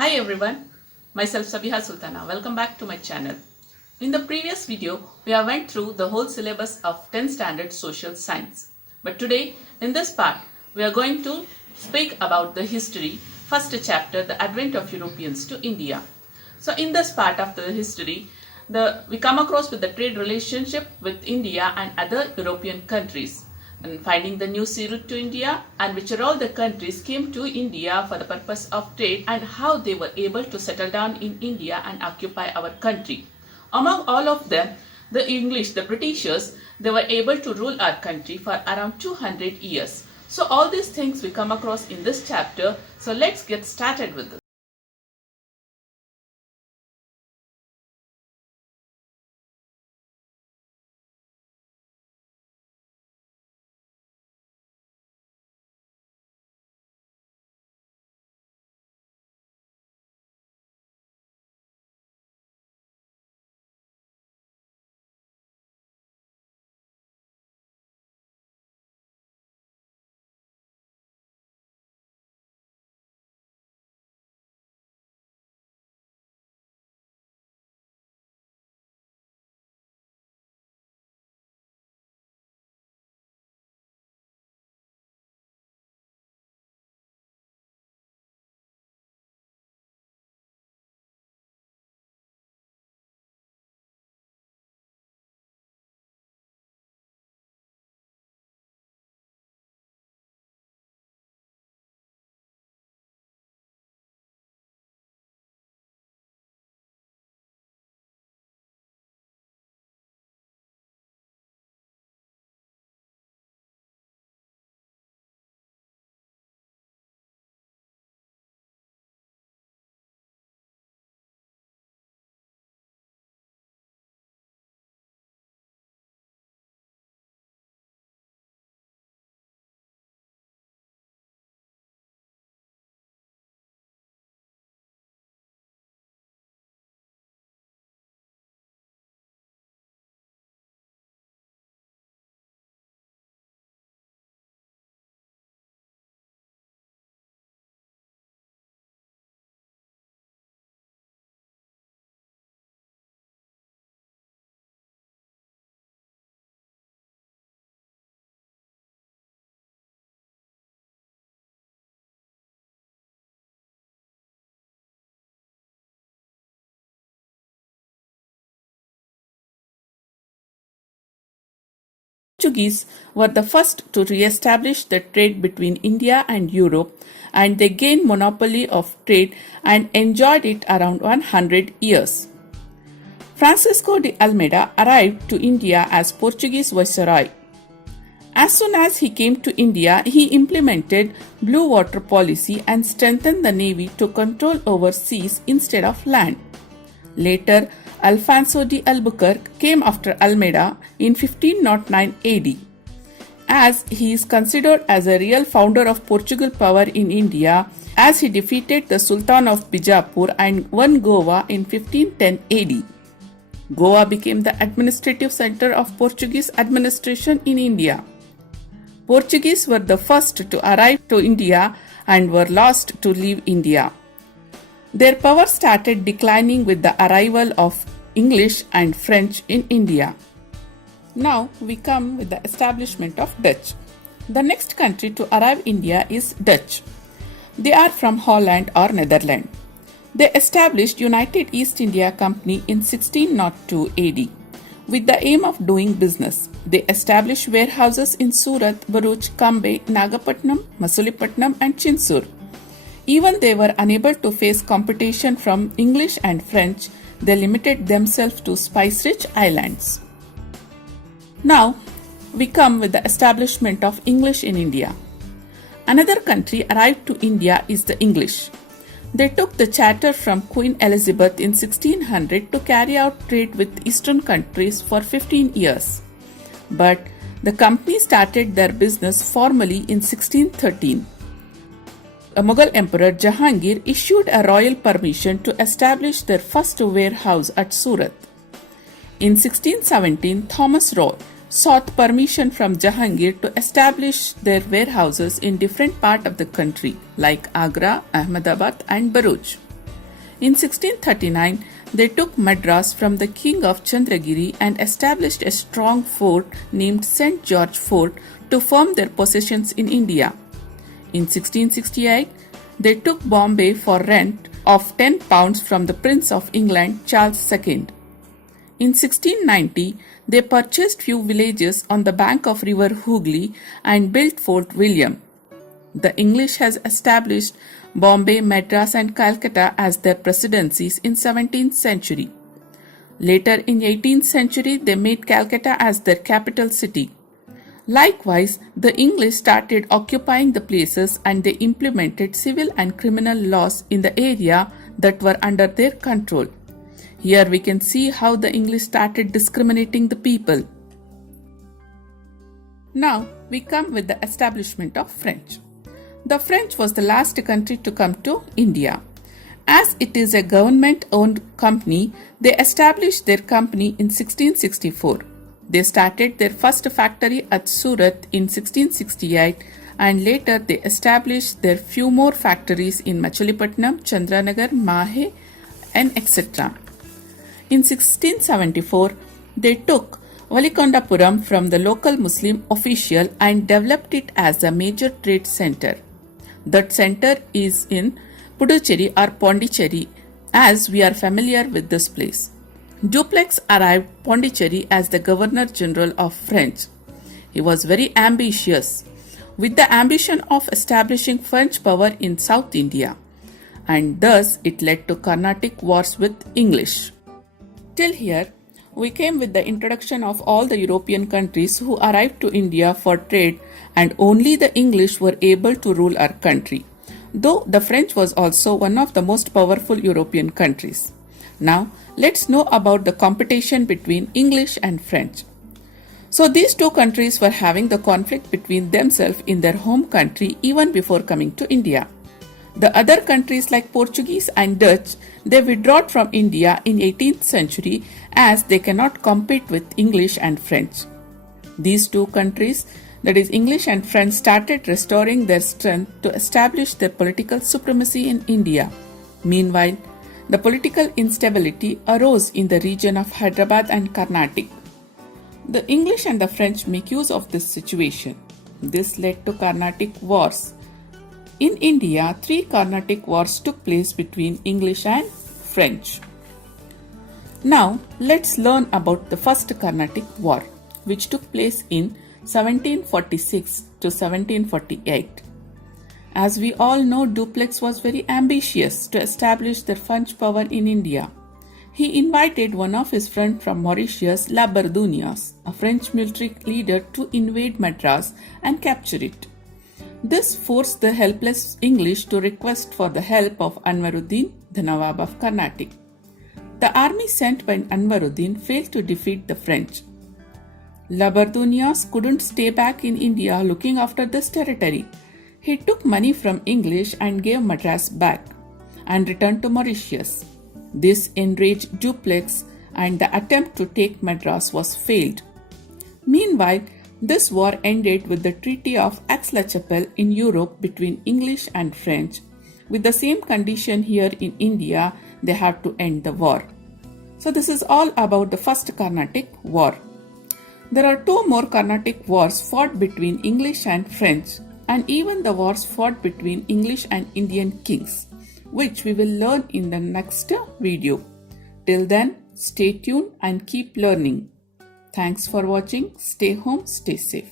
Hi everyone, myself Sabiha Sultana. Welcome back to my channel. In the previous video, we have went through the whole syllabus of 10th standard social science. But today, in this part, we are going to speak about the history, first chapter, the advent of Europeans to India. So in this part of the history, we come across with the trade relationship with India and other European countries, and finding the new sea route to India, and which are all the countries came to India for the purpose of trade, and how they were able to settle down in India and occupy our country. Among all of them, the English, the Britishers, they were able to rule our country for around 200 years. So all these things we come across in this chapter. So let's get started with this. Portuguese were the first to re-establish the trade between India and Europe, and they gained monopoly of trade and enjoyed it around 100 years. Francisco de Almeida arrived to India as Portuguese viceroy. As soon as he came to India, he implemented blue water policy and strengthened the navy to control over seas instead of land. Later, Alfonso de Albuquerque came after Almeida in 1509 AD. As he is considered as a real founder of Portugal power in India, as he defeated the Sultan of Bijapur and won Goa in 1510 AD. Goa became the administrative center of Portuguese administration in India. Portuguese were the first to arrive to India and were last to leave India. Their power started declining with the arrival of English and French in India. Now we come with the establishment of Dutch. The next country to arrive India is Dutch. They are from Holland or Netherlands. They established United East India Company in 1602 AD with the aim of doing business. They established warehouses in Surat, Bharuch, Cambay, Nagapattinam, Masulipatinam and Chinsur. Even they were unable to face competition from English and French, they limited themselves to spice-rich islands. Now, we come with the establishment of English in India. Another country arrived to India is the English. They took the charter from Queen Elizabeth in 1600 to carry out trade with Eastern countries for 15 years. But the company started their business formally in 1613. A Mughal Emperor Jahangir issued a royal permission to establish their first warehouse at Surat. In 1617, Thomas Roe sought permission from Jahangir to establish their warehouses in different parts of the country like Agra, Ahmedabad and Bharuch. In 1639, they took Madras from the king of Chandragiri and established a strong fort named St. George Fort to firm their possessions in India. In 1668, they took Bombay for rent of £10 from the Prince of England Charles II. In 1690, they purchased few villages on the bank of river Hooghly and built Fort William. The English has established Bombay, Madras and Calcutta as their presidencies in 17th century. Later in 18th century, they made Calcutta as their capital city. Likewise, the English started occupying the places and they implemented civil and criminal laws in the area that were under their control. Here we can see how the English started discriminating the people. Now we come with the establishment of French. The French was the last country to come to India. As it is a government-owned company, they established their company in 1664. They started their first factory at Surat in 1668 and later they established their few more factories in Machilipatnam, Chandranagar, Mahe and etc. In 1674, they took Valikondapuram from the local Muslim official and developed it as a major trade center. That center is in Puducherry or Pondicherry as we are familiar with this place. Dupleix arrived Pondicherry as the Governor General of French. He was very ambitious with the ambition of establishing French power in South India and thus it led to Carnatic wars with English. Till here, we came with the introduction of all the European countries who arrived to India for trade and only the English were able to rule our country, though the French was also one of the most powerful European countries. Now, let's know about the competition between English and French. So these two countries were having the conflict between themselves in their home country even before coming to India. The other countries like Portuguese and Dutch, they withdrew from India in 18th century as they cannot compete with English and French. These two countries, that is English and French, started restoring their strength to establish their political supremacy in India. Meanwhile, the political instability arose in the region of Hyderabad and Carnatic. The English and the French make use of this situation. This led to Carnatic wars. In India, 3 Carnatic wars took place between English and French. Now, let's learn about the first Carnatic war, which took place in 1746 to 1748. As we all know, Dupleix was very ambitious to establish the French power in India. He invited one of his friends from Mauritius, La Bardunias, a French military leader, to invade Madras and capture it. This forced the helpless English to request for the help of Anwaruddin, the Nawab of Carnatic. The army sent by Anwaruddin failed to defeat the French. La Bardunias couldn't stay back in India looking after this territory. He took money from English and gave Madras back and returned to Mauritius. This enraged Dupleix and the attempt to take Madras was failed. Meanwhile, this war ended with the Treaty of Aix-la-Chapelle in Europe between English and French. With the same condition here in India, they have to end the war. So this is all about the first Carnatic war. There are 2 more Carnatic wars fought between English and French, and even the wars fought between English and Indian kings, which we will learn in the next video. Till then, stay tuned and keep learning. Thanks for watching. Stay home, stay safe.